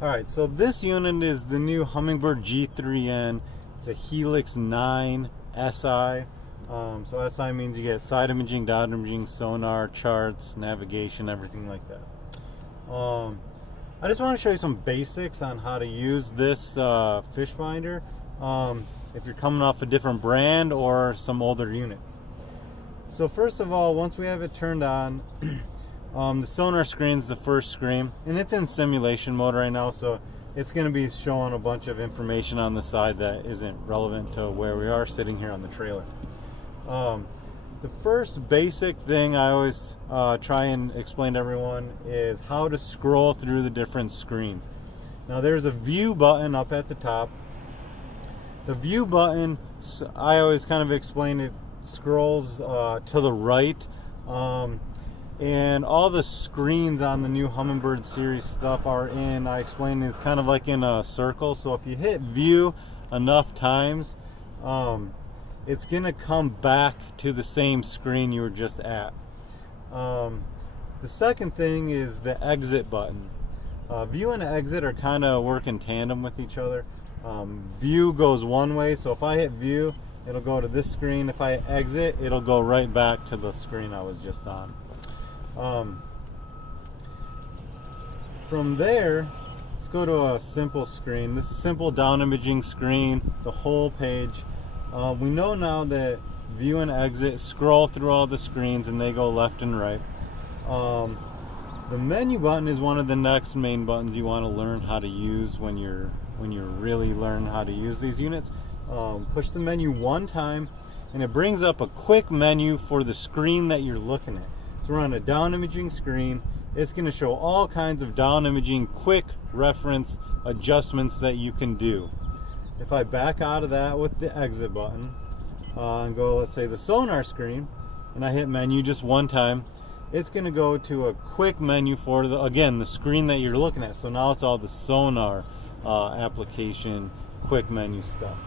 Alright, so this unit is the new Humminbird G3N. It's a Helix 9 SI. So SI means you get side imaging, down imaging, sonar, charts, navigation, everything like that. I just want to show you some basics on how to use this fish finder if you're coming off a different brand or some older units. So first of all, once we have it turned on, the sonar screen is the first screen, and it's in simulation mode right now, so it's going to be showing a bunch of information on the side that isn't relevant to where we are sitting here on the trailer. The first basic thing I always try and explain to everyone is how to scroll through the different screens. Now there's a view button up at the top. The view button, I always kind of explain it, scrolls to the right. And all the screens on the new Humminbird series stuff are in, I explained, is kind of like in a circle. So if you hit view enough times, it's gonna come back to the same screen you were just at. The second thing is the exit button. View and exit are kind of work in tandem with each other. View goes one way, so if I hit view, it'll go to this screen. If I exit, it'll go right back to the screen I was just on. From there, let's go to a simple screen. This is a simple down imaging screen, the whole page. We know now that view and exit scroll through all the screens and they go left and right. The menu button is one of the next main buttons you want to learn how to use when you're really learning how to use these units. Push the menu one time and it brings up a quick menu for the screen that you're looking at. So we're on a down imaging screen. It's going to show all kinds of down imaging quick reference adjustments that you can do. If I back out of that with the exit button and go, let's say, the sonar screen, and I hit menu just one time, it's going to go to a quick menu for the screen that you're looking at. So now it's all the sonar application quick menu stuff.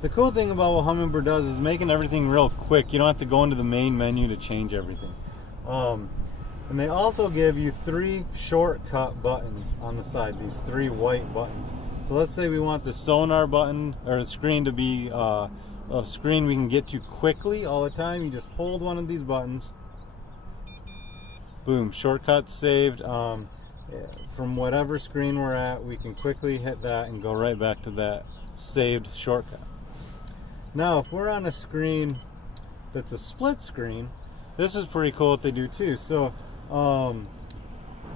The cool thing about what Humminbird does is making everything real quick. You don't have to go into the main menu to change everything. And they also give you 3 shortcut buttons on the side, these 3 white buttons. So let's say we want the sonar button or the screen to be a screen we can get to quickly all the time. You just hold one of these buttons. Boom, shortcut saved. From whatever screen we're at, we can quickly hit that and go right back to that saved shortcut. Now, if we're on a screen that's a split screen, this is pretty cool what they do too. So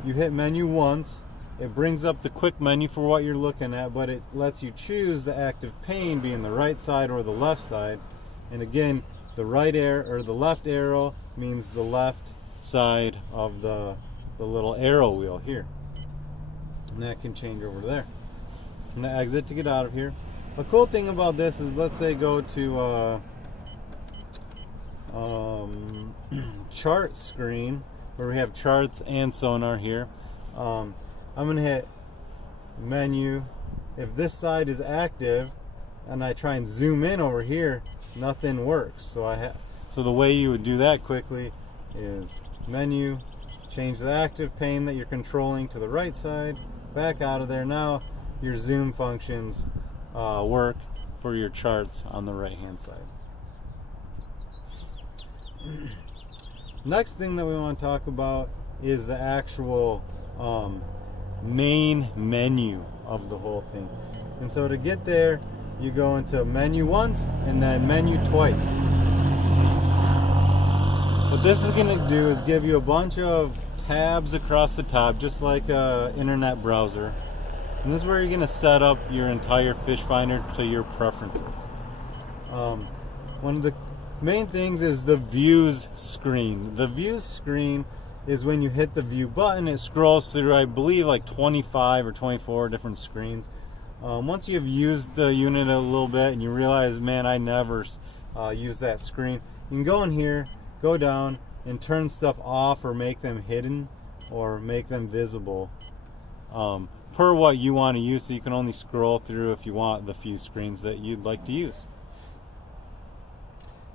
you hit menu once, it brings up the quick menu for what you're looking at, but it lets you choose the active pane being the right side or the left side. And again, the left arrow means the left side of the little arrow wheel here. And that can change over there. I'm gonna exit to get out of here. A cool thing about this is, let's say go to chart screen where we have charts and sonar here. I'm gonna hit menu. If this side is active and I try and zoom in over here, nothing works. So the way you would do that quickly is menu, change the active pane that you're controlling to the right side, back out of there. Now your zoom functions work for your charts on the right hand side. Next thing that we want to talk about is the actual main menu of the whole thing. And so to get there, you go into menu once and then menu twice. What this is going to do is give you a bunch of tabs across the top, just like an internet browser. And this is where you're going to set up your entire fish finder to your preferences. One of the main things is the views screen. The views screen is when you hit the view button, it scrolls through, I believe, like 25 or 24 different screens. Once you've used the unit a little bit and you realize, man, I never use that screen, you can go in here, go down, and turn stuff off or make them hidden or make them visible. Per what you want to use, so you can only scroll through if you want the few screens that you'd like to use.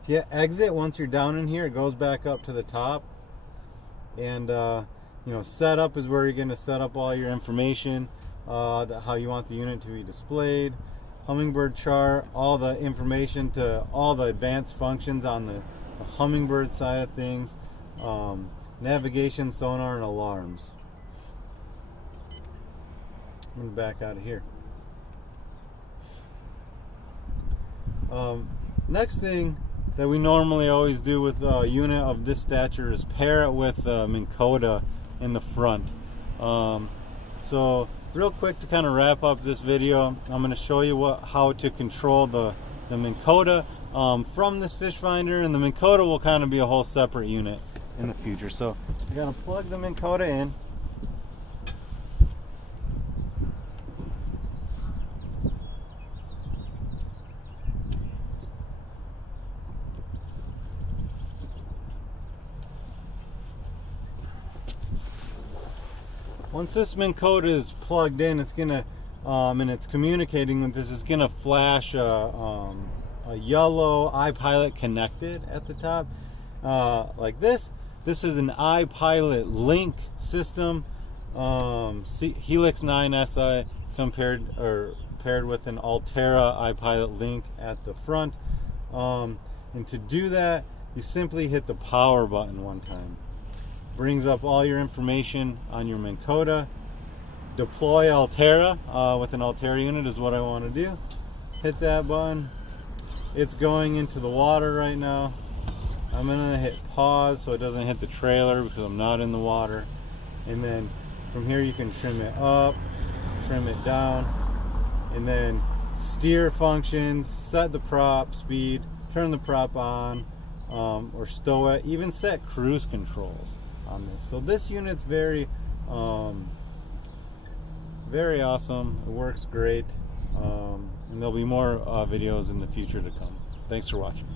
If you exit once you're down in here, it goes back up to the top. And Setup is where you're going to set up all your information, how you want the unit to be displayed. Humminbird chart, all the information to all the advanced functions on the Humminbird side of things. Navigation, sonar, and alarms. I'm going to back out of here. Next thing that we normally always do with a unit of this stature is pair it with Minn Kota in the front. So real quick, to kind of wrap up this video, I'm going to show you how to control the Minn Kota from this fish finder, and the Minn Kota will kind of be a whole separate unit in the future. So you're going to plug the Minn Kota in. Once this Minn Kota is plugged in, it's gonna and it's communicating with this, it's gonna flash a yellow iPilot connected at the top, like this. This is an iPilot link system, Helix 9 SI paired with an Altera iPilot link at the front. And to do that, you simply hit the power button one time. Brings up all your information on your Minn Kota. Deploy Altera with an Altera unit is what I want to do. Hit that button. It's going into the water right now. I'm going to hit pause so it doesn't hit the trailer because I'm not in the water. And then from here you can trim it up, trim it down, and then steer functions, set the prop speed, turn the prop on, or stow it, even set cruise controls on this. So this unit's very very awesome. It works great, and there'll be more videos in the future to come. Thanks for watching.